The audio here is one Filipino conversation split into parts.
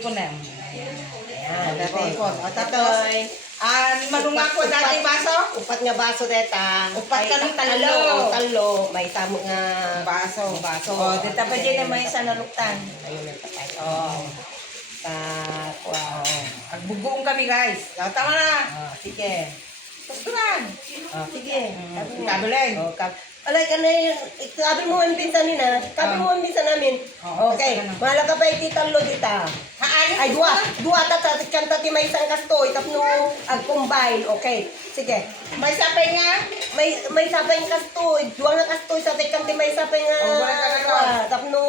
ko na. Ayan, Dati ko. O, tapos, Ito'y manunga ko dati baso. upat nga baso deta. Upat ka ng talo. Talo. May tamo nga Baso. baso. O, dito pa dyan na may isa na luktan. Ayun ang patay. O, Wow. agbugoong kami guys. O, tama na. Sige. Pasturan. Sige. Kabuling. Alay ka na yun. Sabi mo ang pinsan nila. Sabi mo ang pinsan namin. Okay. Mahala ka pa ititalo dita. Ay, dua ta kanta ti may isang kastoy tapno ag-combine. Okay. Sige. May sapay nga. May sapay ng kastoy. Dua nga kastoy sa kanti may sapay nga. wala ka na. Tapno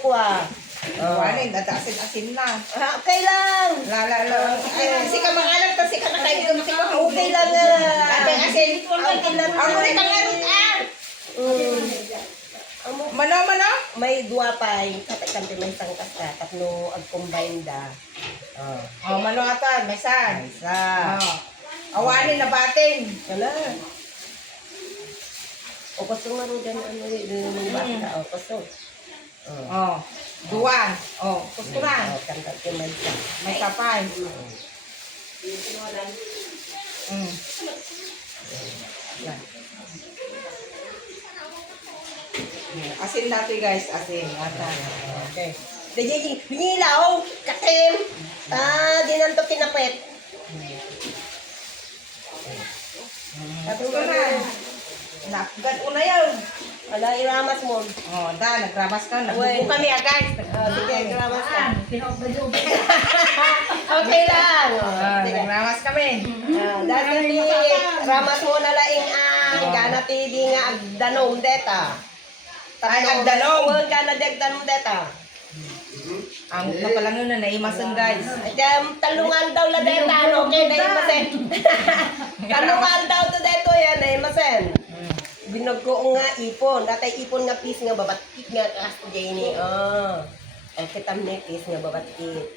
kuha. Wanin, dadasin-asin na. Okay lang. Lala. Ay, si ka mangalan ta si ka nakaitom si ka. Okay lang nga. Asin. Okay lang. Ang muli kang arot Mana? May dua pa kanti may isang kasta tapno ag-combine da. O, mano atan, may san. Isa. Awanin na batin. Wala. O gusto nga rin dyan, yung bata. O gusto. O, duwan. O, kusturan. O, kanta ko may isa. May kapay. Yan. Asin natin guys, asin. Atan. Okay. Dagi, binilaw, katim. Dinanto kinapit. Kusturan. Nakagad una yun. Wala, iramas mo. O, nagramas ka. Uy. Nagbubo kami guys. Sige, iramas ka. Okay lang. Sige. Nagramas kami. Dati ramas mo na laing gana ti di nga agdanom deta. Ay, agdanom. Oo, gana agdanom deta. Ang napalang yun na naimasan guys. Talungal daw la deta, okay na imasen. Talungal daw to deto yan na imasen. Binagko nga ipon, datay ipon nga piece nga babatkit nga kasjay ni. Ang kitam ni piece nga babatkit.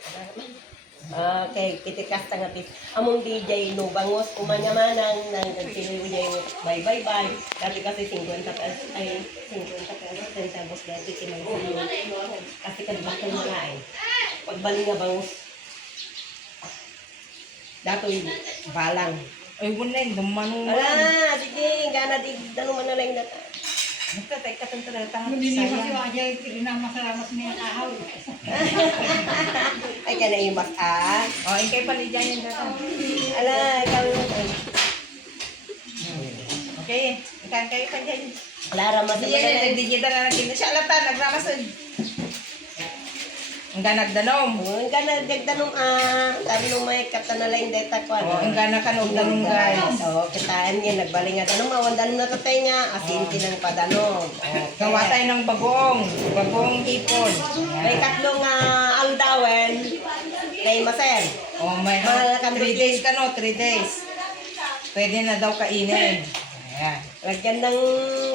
Okay, kitikas ta nga piece. Among DJ no bangos kumanyamanang nang nagsinuya yung bye. Dati kasi 50 pesos ay 50 pesos centavos dati kinang kasi kadbakan na nga eh. Pagbalik nga bangos. Datoy balang. Ay, wala yun. Dumanong Sige, gana di dano man na lang data. Nagtatay ka itong talagang Hindi sayang. kasi wajay, pinamasa-ramas niya kahaw. Ay kana imas O, ikay pala dyan yung data. Ala, ikaw Okay, ikan kayo pa dyan. Lara mas Diyan, nagdigita na natin. Siya alata, nagramasan. Ang ganagdanom. ang gana dagdanom sabi nung may kata na lang data ko O, ang gana ka nung danom guys. Kitaan niya nagbaling nga danom awan na tatay nga asin tinang padanom. Gawa tayo ng bagong. Bagong hipon. May katlong aldawen kay Masen. O, may Mahal ka 3 days ka no, 3 days. Pwede na daw kainin. Ayan. Lagyan ng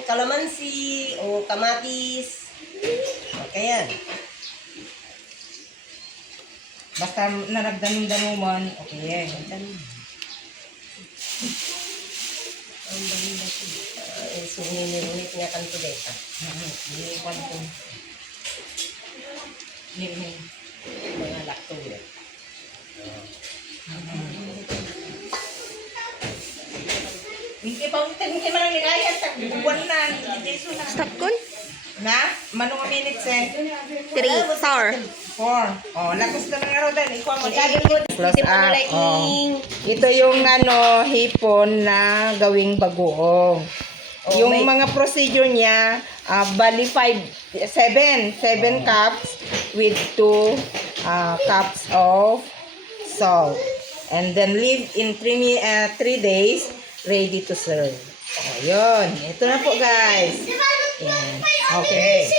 kalamansi o kamatis. Okay yan. Basta na nagdanom-danoman, okay yan. Ang bali na siya. Suninit nga kanto deta. Iwan ko. Yun. Mga lakto yan. Hindi pa hindi man ang nilaya sa buwan na. Stop kun? Na? Manong minutes eh? 3, 4. 4. Oh, lagos na nga ro din. Ikaw mo Close up. Ito yung hipon na gawing bagoong. Yung mga procedure niya, bali 7 cups with 2 cups of salt. And then leave in 3 days, ready to serve. Oh, yun. Ito na po guys. Yan. Okay.